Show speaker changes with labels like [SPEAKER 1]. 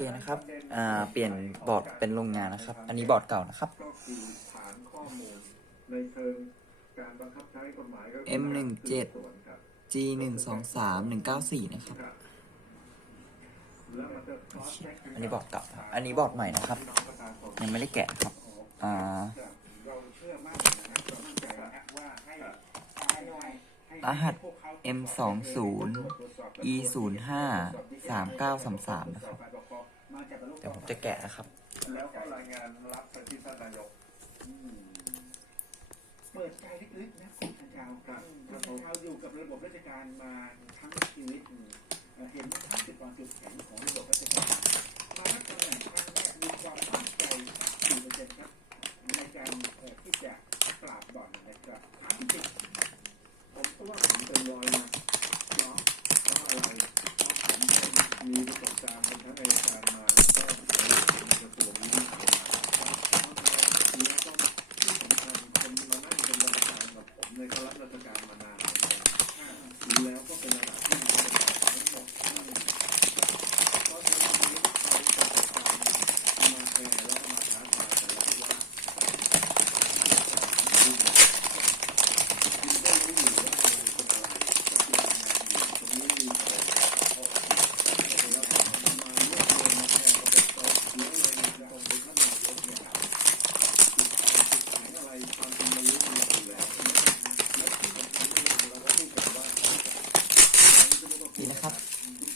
[SPEAKER 1] เคนะครับ อ่า เปลี่ยนบอร์ดเป็นโรงงานนะครับ อันนี้บอร์ดเก่านะครับ
[SPEAKER 2] ก็คือฐานข้อมูลในเชิงการบังคับใช้กฎหมายก็คือ
[SPEAKER 1] M17 G หนึ่งสองสามหนึ่งเก้าสี่นะครับ อันนี้บอร์ดเก่าครับ อันนี้บอร์ดใหม่นะครับ ยังไม่ได้แกะครับ อ่า
[SPEAKER 2] มั่นใจนะฮะว่าให้ให้ให้
[SPEAKER 1] รหัส M สองศูนย์ E ศูนย์ห้าสามเก้าสามสามนะครับ เดี๋ยวผมจะแกะนะครับ
[SPEAKER 2] แล้วก็รายงานรับไปที่ท่านนายก
[SPEAKER 3] เปิดใจลึกๆนะคุณชาชาวครับคุณชาชาวอยู่กับระบบราชการมาทั้งชีวิต เห็นทั้งจุดอ่อนจุดแข็งของระบบ music ます。